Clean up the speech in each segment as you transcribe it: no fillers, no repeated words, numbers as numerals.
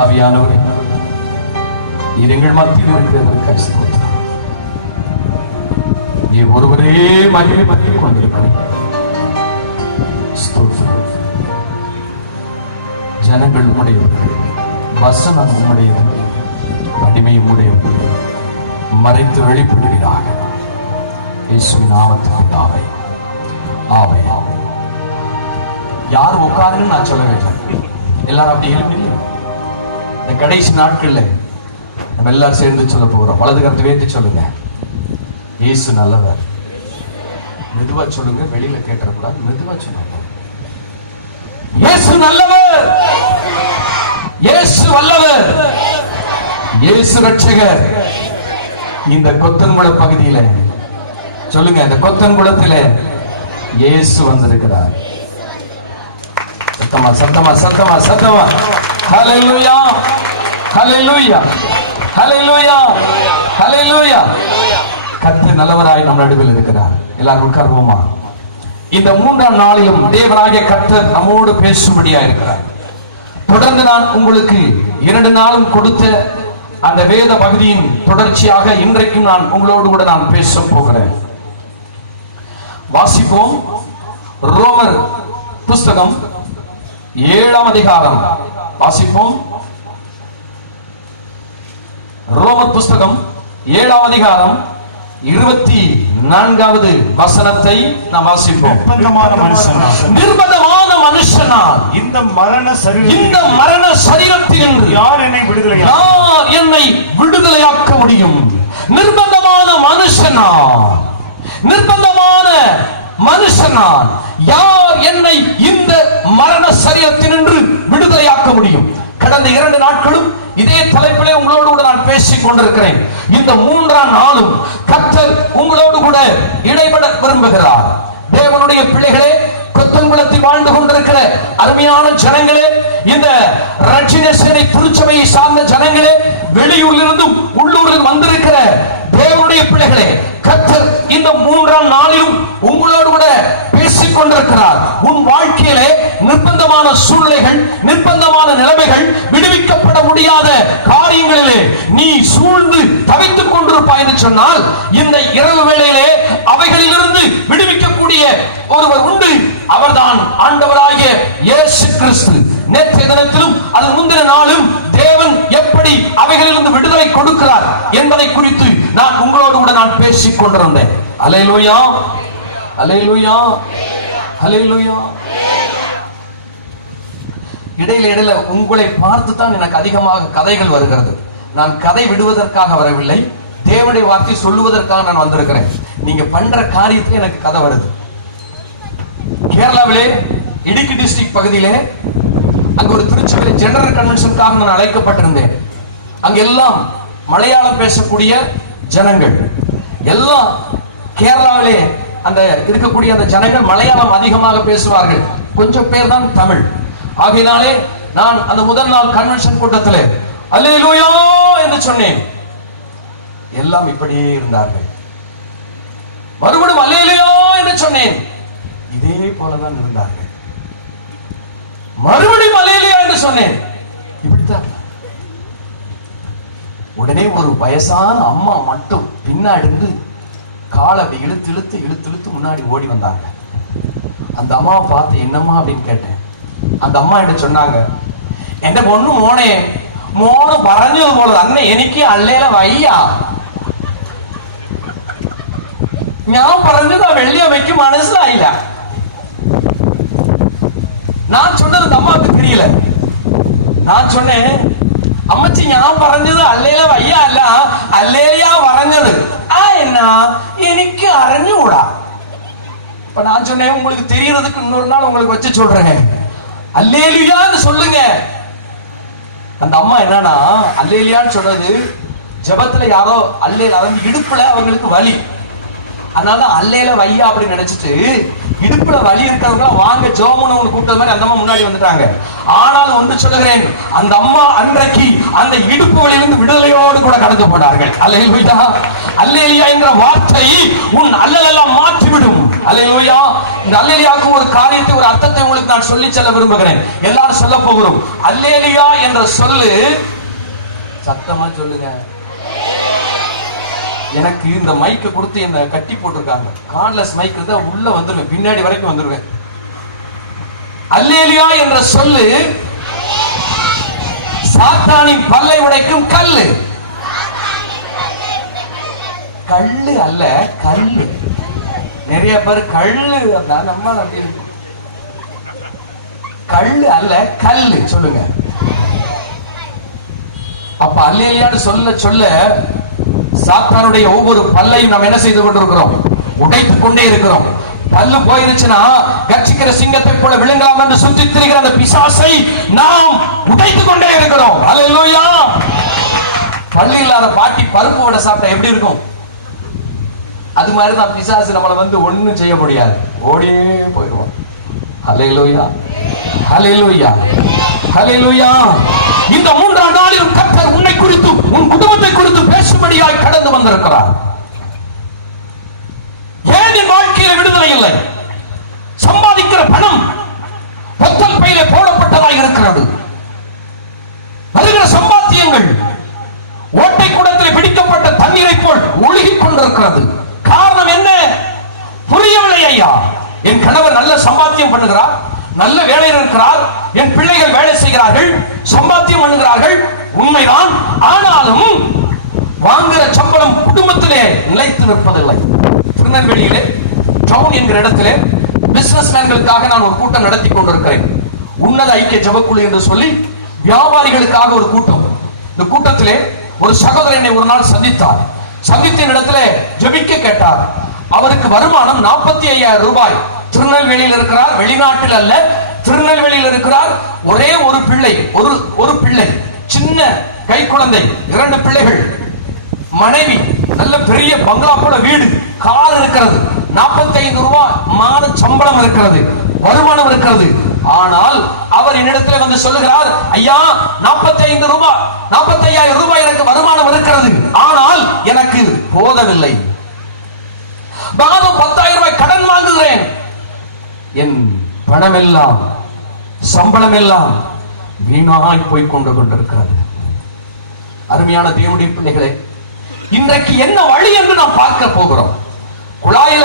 ஆவியானவரே, நீர் எங்கள் மத்தியில் இருக்கிறதற்காக ஸ்தோத்திரம். நீர் ஒருவரே மகிமை பற்றிக் கொண்டிருக்கிறீர். ஸ்தோத்திரம். ஜனங்கள் உம்முடையவர்கள், வசனம் உம்முடையது, மகிமை உம்முடையது. மறைத்து வெளிப்படுகிறாக. இயேசுவின் நாமத்தில் ஆவே ஆவே. யார் உட்காருன்னு நான் சொல்ல வேண்டும். எல்லாரும் அப்படி எழுப்பி இந்த கடைசி நாட்கள்ல நம்ம எல்லாரும் சேர்ந்து சொல்ல போறோம். வலது கரத்தை வேத்தி சொல்லுங்க. இயேசு நல்லவர். மெதுவா சொல்லுங்க, வெளியில கேட்டக்கூடாது. மெதுவா சொல்லுங்க. இயேசு நல்லவர், இயேசு வல்லவர், இயேசு ரட்சகர். இந்த கொத்தன்குள பகுதியில சொல்லுங்க, இந்த கொத்தன்குளத்தில இயேசு வந்திருக்கிறார். சத்தமா சத்தமா சத்தமா சத்தமா. ஹல்லேலூயா ஹல்லேலூயா ஹல்லேலூயா ஹல்லேலூயா. கர்த்தர் நல்லவராய் நம் நடுவில் இருக்கிறார். எல்லாரும் உட்கார்வோமா? இந்த 3ஆம் நாளிலும் தேவனாகிய கர்த்தர் நம்மோடு பேசும்படியா இருக்கிறார். தொடர்ந்து நான் உங்களுக்கு 2 நாளும் கொடுத்த அந்த வேத பகுதியின் தொடர்ச்சியாக இன்றைக்கும் நான் உங்களோடு கூட நான் பேச போகிறேன். வாசிப்போம். ரோமர் புஸ்தகம் 7ஆம் அதிகாரம் வாசிப்போம். ரோமர் புஸ்தகம் 7ஆம் அதிகாரம் 24வது வசனத்தை நாம் வாசிப்போம். நிர்பந்தமான மனுஷனால் இந்த மரண சரீரத்தினின்று யார் என்னை விடுதலையாக்க முடியும்? நிர்பந்தமான மனுஷனால் யார் என்னை இந்த மரண சரீரத்தினின்று விடுதலையாக்க முடியும்? கடந்த 2 நாட்களும் இதே தலைப்பிலே உங்களோடு கூட நான் பேசிக் கொண்டிருக்கிறேன். இந்த 3ஆம் நாளும் கர்த்தர் உங்களோடு கூட இடைபட விரும்புகிறார். தேவனுடைய பிள்ளைகளே, கொத்தங்குளத்தில் வாழ்ந்து கொண்டிருக்கிற அருமையான ஜனங்களே, இந்த ரட்சினேசனை திருச்சபையை சார்ந்த ஜனங்களே, வெளியூரிலிருந்தும் உள்ளூரில் வந்திருக்கிற தேவனுடைய பிள்ளைகளே, கர்த்தர் இந்த 3ஆம் நாளிலும் உங்களோடு கூட பேசிக் கொண்டிருக்கிறார். உன் வாழ்க்கையிலே நிர்பந்தமான சூழ்நிலைகள், நிர்பந்தமான நிலைமைகள், விடுவிக்கப்பட முடியாத காரியங்களிலே நீ சூழ்ந்து தவித்துக் கொண்டிருப்பாய் என்று சொன்னால், இந்த இரவு வேளையிலே அவைகளிலிருந்து விடுவிக்கக்கூடிய ஒருவர் உண்டு. அவர்தான் ஆண்டவராகிய இயேசு கிறிஸ்து. நேற்றைய தினத்திலும் அது முந்தின நாளும் தேவன் எப்படி அவைகளிலிருந்து விடுதலை கொடுக்கிறார் என்பதை குறித்து நான் உங்களோடு கூட நான் பேசிக் கொண்டிருந்தேன். அல்லேலூயா, அல்லேலூயா, அல்லேலூயா. இடையில உங்களை பார்த்து தான் எனக்கு அதிகமாக கதைகள் வருகிறது. நான் கதை விடுவதற்காக வரவில்லை, தேவனுடைய வார்த்தை சொல்லுவதற்காக நான் வந்திருக்கிறேன். நீங்க பண்ற காரியத்துக்கு எனக்கு கதை வருது. கேரளாவிலே இடுக்கி டிஸ்ட்ரிக்ட் பகுதியிலே அங்க ஒரு திருச்சபையில ஜெனரல் கன்வென்ஷனுக்காக நான் அழைக்கப்பட்டிருந்தேன். அங்க எல்லாம் மலையாளம் பேசக்கூடிய ஜனங்கள், எல்லாம் கேரளாவிலே அந்த இருக்கக்கூடிய அந்த ஜனங்கள் மலையாளம் அதிகமாக பேசுவார்கள், கொஞ்சம் பேர் தான் தமிழ். ஆகையினாலே நான் அந்த முதல் நாள் கன்வென்ஷன் கூட்டத்தில் அல்லேலூயா என்று சொன்னேன். எல்லாம் இப்படியே இருந்தார்கள். மறுபடியும் அல்லேலூயா என்று சொன்னேன், இதே போலதான் இருந்தார்கள். மறுபடியும் அல்லேலூயா என்று சொன்னேன், இப்படித்தான். உடனே ஒரு வயசான அம்மா மட்டும் பின்னாடி இருந்து காலை அப்படி இழுத்து முன்னாடி ஓடி வந்தாங்க. அந்த அம்மாவை பார்த்து என்னம்மா அப்படின்னு கேட்டேன். அந்த அம்மா என்ன சொன்னாங்க, എന്റെ പൊണ്ണു മോണ് പറഞ്ഞതുപോലെ തന്നെ എനിക്ക് അല്ലേല വയ്യ. ഞാൻ പറഞ്ഞത് ആ വെള്ളിയമ്മയ്ക്ക് മനസ്സിലായില്ല. நான் சொன்னது அந்த அம்மாவுக்கு தெரியல. நான் சொன்னேன், அம்மச்சி ഞാൻ പറഞ്ഞത് അല്ലേല വയ്യ അല്ല, അല്ലേലിയാ പറഞ്ഞது. என்ன எனக்கு അറിഞ്ഞൂടാ. இப்ப நான் சொன்னேன், உங்களுக்கு தெரியறதுக்கு இன்னொரு நாள் உங்களுக்கு வச்சு சொல்றேன், அல்லேலியான்னு சொல்லுங்க. அந்த அம்மா என்னன்னா அல்லேலியான்னு சொன்னது, ஜபத்துல யாரோ அல்லேல, அதாவது இடுப்புல அவங்களுக்கு வலி, அதனால அல்லேல வையா அப்படின்னு நினைச்சிட்டு இடுப்புல வலி இருக்கிறவங்க வாங்க ஜோமுன்னு கூப்பிட்டது மாதிரி அந்த அம்மா முன்னாடி வந்துட்டாங்க. ஆனால் ஒன்று சொல்லுகிறேன், அந்த அம்மா அன்றைக்கு அந்த இடுப்பு வலியிலிருந்து விடுதலையோடு கூட கடந்து போனார்கள். அல்லேலூயா. அல்லேலியா என்ற வார்த்தை உன் அல்லலெல்லாம் மாற்றிவிடும். அல்லேலூயா. இந்த அல்லேலியாவுக்கு ஒரு காரியத்தை, ஒரு அர்த்தத்தை உங்களுக்கு நான் சொல்லி செல்ல விரும்புகிறேன். எல்லாரும் சொல்ல போகிறோம். அல்லேலியா என்ற சொல்லு, சத்தமா சொல்லுங்க. எனக்கு இந்த மைக்க கொடுத்து என்ன கட்டி போட்டிருக்காங்க, கார்ட்லெஸ் மைக் இருந்தா உள்ள வந்துருவேன், பின்னாடி வரைக்கும் வந்துருவேன். அல்லேலியா என்ற சொல்லு சாத்தானின் பல்லை உடைக்கும் கல்லு. கல்லு அல்ல, கல்லு. நிறைய பேர் கல்லு நம்ம அப்படி இருக்கும். கல்லு அல்ல, கல்லு. சொல்லுங்க. அப்ப அல்லேலியான்னு சொல்ல சொல்ல சாத்தானுடைய ஒவ்வொரு பல்லையும் நாம் என்ன செய்து கொண்டிருக்கிறோம்? உடைத்துக் கொண்டே இருக்கிறோம். பல்லு போயிருச்சுன்னா கர்ச்சிக்கிற சிங்கத்தை போல விழுங்கலாம் என்று சுற்றி திரிகிற அந்த பிசாசை நாம் உடைத்துக் கொண்டே இருக்கிறோம். அல்லேலூயா. பல்லு இல்லாத பாட்டி பருப்பு வடை சாப்பிட்டா எப்படி இருக்கும்? அது மாதிரிதான் பிசாசு நம்மளை வந்து ஒண்ணும் செய்ய முடியாது, ஓடியே போயிடுவோம். அல்லேலூயா, அல்லேலூயா, அல்லேலூயா. இந்த 3ஆம் நாளிலும் கர்த்தர் உன்னை குறித்து, உன் குடும்பத்தை குறித்து பேசும்படியாய் கடந்து வந்திருக்கிறார். ஏன் என் வாழ்க்கையில விடுதலை இல்லை? சம்பாதிக்கிற பணம் பொத்தல் பையிலே போடப்பட்டதாக இருக்கிறது. வருகிற சம்பாத்தியங்கள் ஓட்டை குடத்தில் பிடிக்கப்பட்ட தண்ணீரை போல் ஒழுகிக் கொண்டிருக்கிறது. காரணம் என்ன? புரியவில்லை ஐயா. என் கணவர் நல்ல சம்பாத்தியம் பண்ணுகிறார், நல்ல வேலையில் இருக்கிறார், என் பிள்ளைகள் வேலை செய்கிறார்கள், சம்பாத்தியம் பண்ணுகிறார்கள், உண்மைதான். ஆனாலும் வாங்குற சம்பளம் இடத்திலே நிலைத்து நிற்பதில்லை. திருநெல்வேலியிலே டவுன் என்கிற இடத்திலே பிசினஸ் மேன்களுக்காக நான் ஒரு கூட்டம் நடத்தி கொண்டிருக்கிறேன். உன்னத ஐக்கிய ஜெபக்குழு என்று சொல்லி வியாபாரிகளுக்காக ஒரு கூட்டம். இந்த கூட்டத்திலே ஒரு சகோதரனை ஒரு நாள் சந்தித்தார். சந்தித்த இடத்திலே ஜெபிக்க கேட்டார். அவருக்கு வருமானம் 45,000 ரூபாய். திருநெல்வேலியில் இருக்கிறார், வெளிநாட்டில் அல்ல, திருநெல்வேலியில் இருக்கிறார். ஒரே ஒரு பிள்ளை, ஒரு பிள்ளை, சின்ன கை குழந்தை, 2 பிள்ளைகள், மனைவி, நல்ல பெரிய பங்களா போல வீடு, கார் இருக்கிறது, 45 ரூபாய் மாத சம்பளம் இருக்கிறது, வருமானம் இருக்கிறது. ஆனால் அவர் என்னிடத்தில் வந்து சொல்லுகிறார், ஐயா 45,000 ரூபாய் எனக்கு வருமானம் இருக்கிறது, ஆனால் எனக்கு போதவில்லை. மாதம் 10,000 ரூபாய் கடன் வாங்குகிறேன். என் பணம் எல்லாம், சம்பளம் எல்லாம் வீணாய் போய் கொண்டிருக்கிறது. அருமையான தேவனுடைய பிள்ளைகளே, இன்றைக்கு என்ன வழி என்று நாம் பார்க்க போகிறோம். குழாயில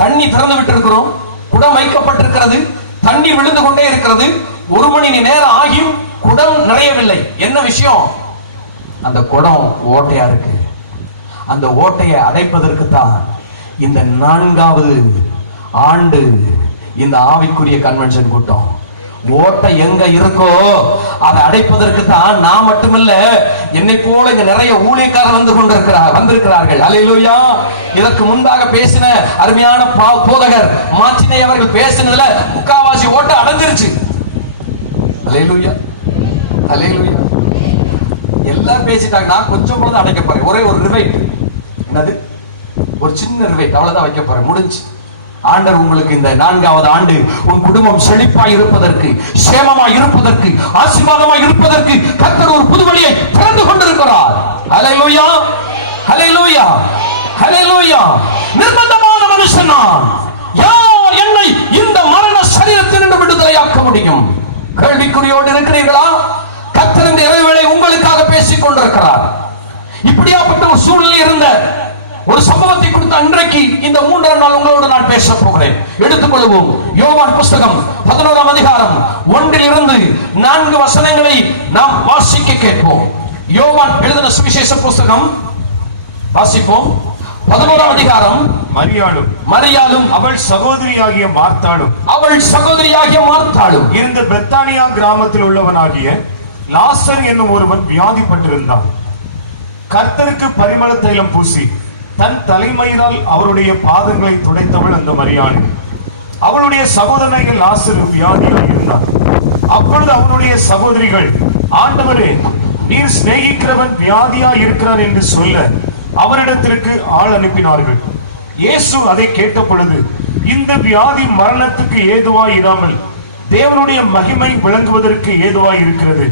தண்ணி திறந்து விட்டிருக்கிறோம், குடம் வைக்கப்பட்டிருக்கிறது, தண்ணீர் விழுந்து கொண்டே இருக்கிறது. 1 மணி நேரம் ஆகியும் குடம் நிறையவில்லை. என்ன விஷயம்? அந்த குடம் ஓட்டையா இருக்கு. அந்த ஓட்டையை அடைப்பதற்கு தான் இந்த 4வது ஆண்டு இந்த ஆவிக்குரிய கன்வென்ஷன் கூட்டம். ஓட்டை எங்க இருக்கோ அதை அடைப்பதற்கு தான் நான் மட்டுமல்ல, என்னை போல இங்க நிறைய ஊழியக்காரர் வந்திருக்கிறார்கள். அல்லேலூயா. இதற்கு முன்பாக பேசின அருமையான போதகர் மாச்சினை அவர்கள் பேசினதுல முக்காவாசி ஓட்டை அடைஞ்சிருச்சு. அல்லேலூயா, அல்லேலூயா. எல்லாம் பேசிட்டாங்க. நான் கொஞ்சம் கூட அடைக்க போறேன். ஒரே ஒரு ரிவைட், என்னது, ஒரு சின்ன ரிவைட், அவ்வளவுதான் வைக்க போறேன். முடிஞ்சு. ஆண்டவர் உங்களுக்கு இந்த 4வது ஆண்டு உன் குடும்பம் செழிப்பாய் இருப்பதற்கு, சேமமாய் இருப்பதற்கு, ஆசீர்வாதமாய் இருப்பதற்கு கர்த்தர் ஒரு புது வழியை திறந்து கொண்டிருக்கிறார். ஹல்லேலூயா, ஹல்லேலூயா, ஹல்லேலூயா. நிர்பந்தமான மனுஷன் நான். யார் என்னை இந்த மரண சரீரத்திலிருந்து விடுதலையாக்க முடியும்? கேள்விக்குறியோடு இருக்கிறீர்களா? கர்த்தர் இந்த இறைவேளை உங்களுக்காக பேசிக் கொண்டிருக்கிறார். இப்படியாப்பட்ட ஒரு சூழ்நிலை இருந்த ஒரு சம்பவத்தை குறித்து அன்றைக்கு இந்த 3ஆம் நாள் உங்களோடு நான் பேச போகிறேன். எடுத்துக்கொள்வோம். யோவான் புஸ்தகம் 11ஆம் அதிகாரம் 1 - 4 வசனங்களை நாம் வாசிக்க கேட்போம். யோவான் எழுதின சுவிசேஷ புஸ்தகம் வாசிப்போம். 11ஆம் அதிகாரம். மரியாளும் அவள் சகோதரியாகிய மார்த்தாளும் இருந்த பெத்தானியா கிராமத்தில் உள்ளவனாகிய லாசர் என்னும் ஒருவன் வியாதிப்பட்டிருந்தான். கர்த்தருக்கு பரிமள தைலம் பூசி தன் தலைமயிரால் அவருடைய பாதங்களை துடைத்தவள் அந்த மரியாள். அவளுடைய சகோதரன் லாசரு வியாதியாய் இருந்தான். அப்பொழுது அவனுடைய சகோதரிகள், ஆண்டவரே, நீர் சிநேகிக்கிறவன் வியாதியாய் இருக்கிறான் என்று சொல்ல அவரிடத்திற்கு ஆள் அனுப்பினார்கள். இயேசு அதை கேட்ட பொழுது, இந்த வியாதி மரணத்துக்கு ஏதுவாய் இராமல் தேவனுடைய மகிமை விளங்குவதற்கு ஏதுவாய் இருக்கிறது.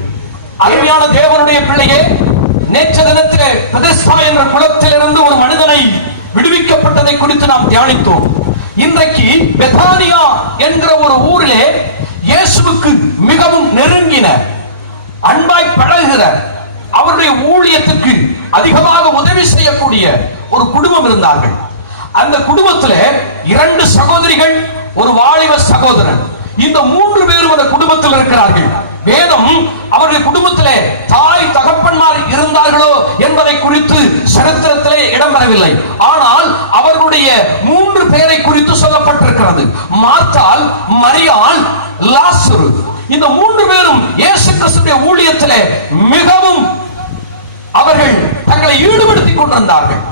அருமையான தேவனுடைய பிள்ளையே, நேற்று தினத்திலே பெதெஸ்தா என்ற குளத்திலிருந்து ஒரு மனிதனை விடுவிக்கப்பட்டதை குறித்து நாம் தியானித்தோம். இன்றைக்கு பெத்தானியா என்கிற ஒரு ஊரிலே இயேசுவுக்கு மிகவும் நெருங்கின, அன்பாய் பழகுகிற, அவருடைய ஊழியத்துக்கு அதிகமாக உதவி செய்யக்கூடிய ஒரு குடும்பம் இருந்தார்கள். அந்த குடும்பத்திலே 2 சகோதரிகள், ஒரு வாலிப சகோதரன். இந்த 3 பேரும் அந்த குடும்பத்தில் இருக்கிறார்கள். வேதம் அவருடைய குடும்பத்திலே தாய் தகப்பன்மார் இருந்தார்களோ என்பதை குறித்து சரித்திரத்திலே இடம்பெறவில்லை. ஆனால் அவர்களுடைய 3 பேரை குறித்து சொல்லப்பட்டிருக்கிறது. மார்த்தாள், மரியாள், லாசரு. இந்த 3 பேரும் இயேசு கிறிஸ்துவின் ஊழியத்திலே மிகவும் அவர்கள் தங்களை ஈடுபடுத்திக் கொண்டிருந்தார்கள்.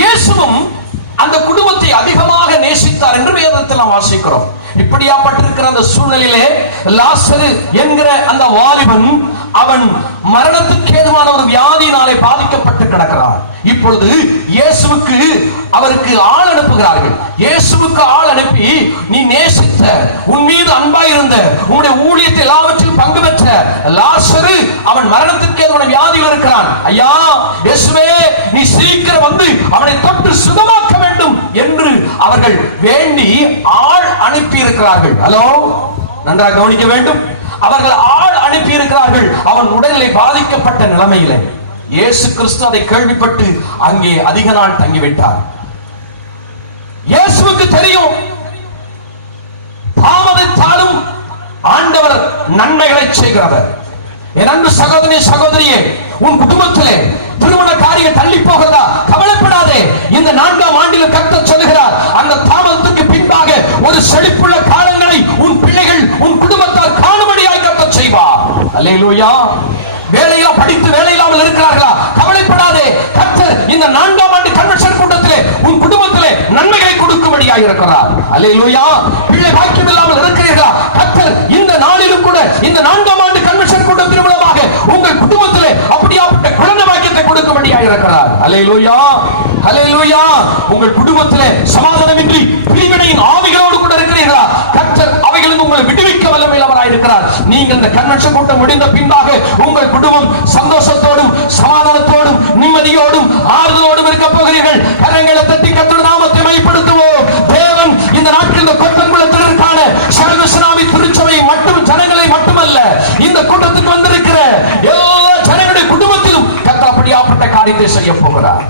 இயேசுவும் அந்த குடும்பத்தை அதிகமாக நேசித்தார் என்று வேதத்தில் நாம் வாசிக்கிறோம். இப்படியாப்பட்டிருக்கிற அந்த சூழ்நிலையிலே லாசரு என்கிற அந்த வாலிபன், அவன் மரணத்துக்கு ஏதுவான ஒரு வியாதியினாலே பாதிக்கப்பட்டு கிடக்கிறார். இப்பொழுது இயேசுவுக்கு அவருக்கு ஆள் அனுப்புகிறார்கள். இயேசுவுக்கு ஆள் அனுப்பி, நீ நேசித்த, உன் மீது அன்பாயிருந்த, உன்னுடைய ஊழியத்தை எல்லாவற்றிலும் பங்கு பெற்ற லாசரு அவன் மரணத்துக்கு ஏதுவான வியாதியில் இருக்கிறான். ஐயா இயேசுவே, நீ சீக்கிரம் வந்து அவனை தொட்டு சுகமாக்க வேண்டும் என்று அவர்கள் வேண்டி ஆள் அனுப்பி இருக்கிறார்கள். ஹலோ, நன்றாக கவனிக்க வேண்டும். அவர்கள் ஆள் அனுப்பி இருக்கிறார்கள். அவன் உடல்நிலை பாதிக்கப்பட்ட நிலைமையில இயேசு கிறிஸ்து அதை கேள்விப்பட்டு அங்கே அதிக நாள் தங்கிவிட்டார். இயேசுவுக்கு தெரியும், தாமதித்தாலும் ஆண்டவர் நன்மைகளை செய்கிறவர். என் அன்பு சகோதரி, சகோதரியே, உன் குடும்பத்திலே திருமண காரியம் தள்ளி போகிறதா? நாளில் கர்த்தர் சொல்லுகிறார், அந்த தாமதத்துக்கு பின்பாக ஒரு செழிப்புள்ள காலங்களை உன் பிள்ளைகள் உன் குடும்பத்தார் காணும்படியாய் கர்த்தர் செய்வார். அல்லேலூயா. வேலையில படித்து வேலை இல்லாமல் இருக்கிறார்களா? கவலைப்படாதே. கர்த்தர் இந்த 4ஆம் ஆண்டு கன்வென்ஷன் கூட்டத்திலே உன் குடும்பத்திலே நன்மைகளை கொடுக்கும்படியாக இருக்கிறார். அல்லேலூயா. பிள்ளை பாக்கியம் இல்லாமல் இருக்கிறீர்களா? கர்த்தர் இந்த நாளிலும் கூட இந்த 4ஆம் ஆண்டு கன்வென்ஷன் கூட்டத்தின் மூலமாக உங்கள் குடும்பத்திலே அப்படியாப்பட்ட குழந்தை பாக்கியத்தை கொடுக்கும்படியாக இருக்கிறார். அல்லேலூயா. அல்லேலூயா. உங்கள் குடும்பத்திலே சமாதானமின்றி பிரிவினையின் ஆவிகளோடு கூட இருக்கிறீர்களா? கர்த்தர் அவைகளுக்கு உங்களை விடுவிக்க வல்லமையுள்ளவராய் இருக்கிறார். நீங்கள் இந்த கன்வென்ஷன் கூட்டம் முடிந்த பின்பாக உங்கள் குடும்பம் சந்தோஷத்தோடும் சமாதானத்தோடும் நிம்மதியோடும் ஆறுதலோடும் இருக்க போகிறீர்கள். கரங்களை தட்டி கர்த்தருடைய நாமத்தை மையப்படுத்துவோம். தேவன் இந்த நாட்டில் இந்த கொத்தன்குளத்திற்கான சர்வசுனாமி திருச்சபையை மட்டும் ஜனங்களை மட்டுமல்ல, இந்த கூட்டத்துக்கு வந்திருக்கிற எல்லா ஜனங்களுடைய குடும்பத்திலும் கர்த்தர் அப்படியாப்பட்ட காரியத்தை செய்ய போகிறார்.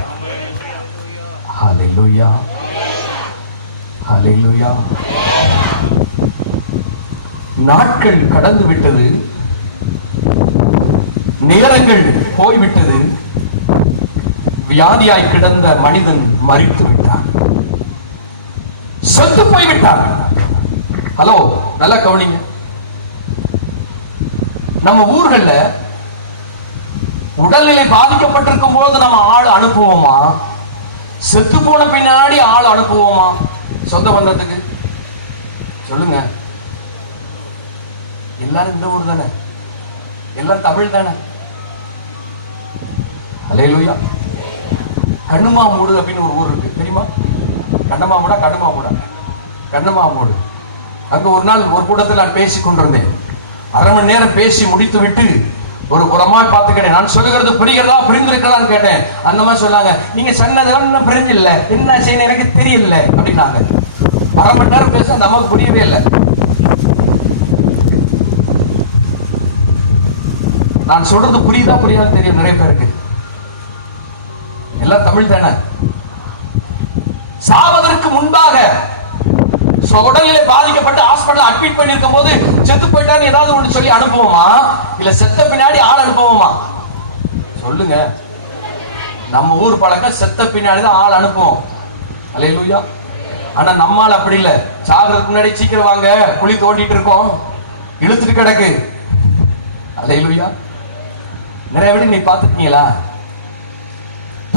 ஹல்லேலூயா. ஹல்லேலூயா. நாட்கள் கடந்து விட்டது, நேரங்கள் போய்விட்டது. வியாதியாய் கிடந்த மனிதன் மரித்து விட்டான், செத்து போய்விட்டான். ஹலோ, நல்லா கவனிங்க. நம்ம ஊர்கள்ல உடல்நிலை பாதிக்கப்பட்டிருக்கும் போது நம்ம ஆள் அனுப்புவோமா? செத்து போன பின்னாடி ஆள் அனுப்புவோமா சொந்த பந்தத்துக்கு? சொல்லுங்க. எல்லாரும் இந்த ஊர் தானே, எல்லாம் தமிழ் தானே. அல்லேலூயா. கண்ணுமாமூடு அப்படின்னு ஒரு ஊர் இருக்கு, தெரியுமா? கண்ணமாமூடா கண்ணுமாமூடா? கண்ணுமாமூடு. அங்க ஒரு நாள் ஒரு கூட்டத்தில் நான் பேசிக் கொண்டிருந்தேன். அரை மணி நேரம் பேசி முடித்து விட்டு ஒரு அம்மா பார்த்து கேட்டேன், நான் சொல்லுகிறது புரிகிறதா, புரிந்திருக்கலான்னு கேட்டேன். அந்த மாதிரி சொன்னாங்க, நீங்க சொன்னது ஒன்னும் புரிஞ்சில்ல, என்ன செய்யணும் எனக்கு தெரியல அப்படின்னாங்க. அரை மணி நேரம் பேச நமக்கு புரியவே இல்லை. நான் சொல்றது புரியுதா புரியாதுன்னு தெரியும் நிறைய பேருக்கு. எல்லாம் தமிழ் தானே. சாவதற்கு முன்பாக உடல்நிலை பாதிக்கப்பட்டு ஹாஸ்பிடல் அட்மிட் பண்ணிருக்கும் போது செத்து போயிட்டான்னு ஏதாவது ஒன்று சொல்லி அனுப்புவோமா? இல்ல செத்த பின்னாடி ஆள் அனுப்புவோமா? சொல்லுங்க. நம்ம ஊர் பழக்கம் செத்த பின்னாடி தான் ஆள் அனுப்புவோம். அல்லேலூயா. ஆனா நம்மால் அப்படி இல்ல. சாகிறதுக்கு முன்னாடி சீக்கிரம் வாங்க, குழி தோண்டிட்டு இருக்கோம், இழுத்துட்டு கிடக்கு. அல்லேலூயா. நிறைய விட நீ பார்த்துருக்கீங்களா?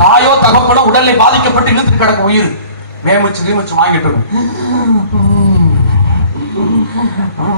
தாயோ தகப்பனோ உடல்நிலை பாதிக்கப்பட்டு இழுத்துட்டு கிடக்கும், உயிர் மேமுச்சு வாங்கிட்டு இருக்கும்.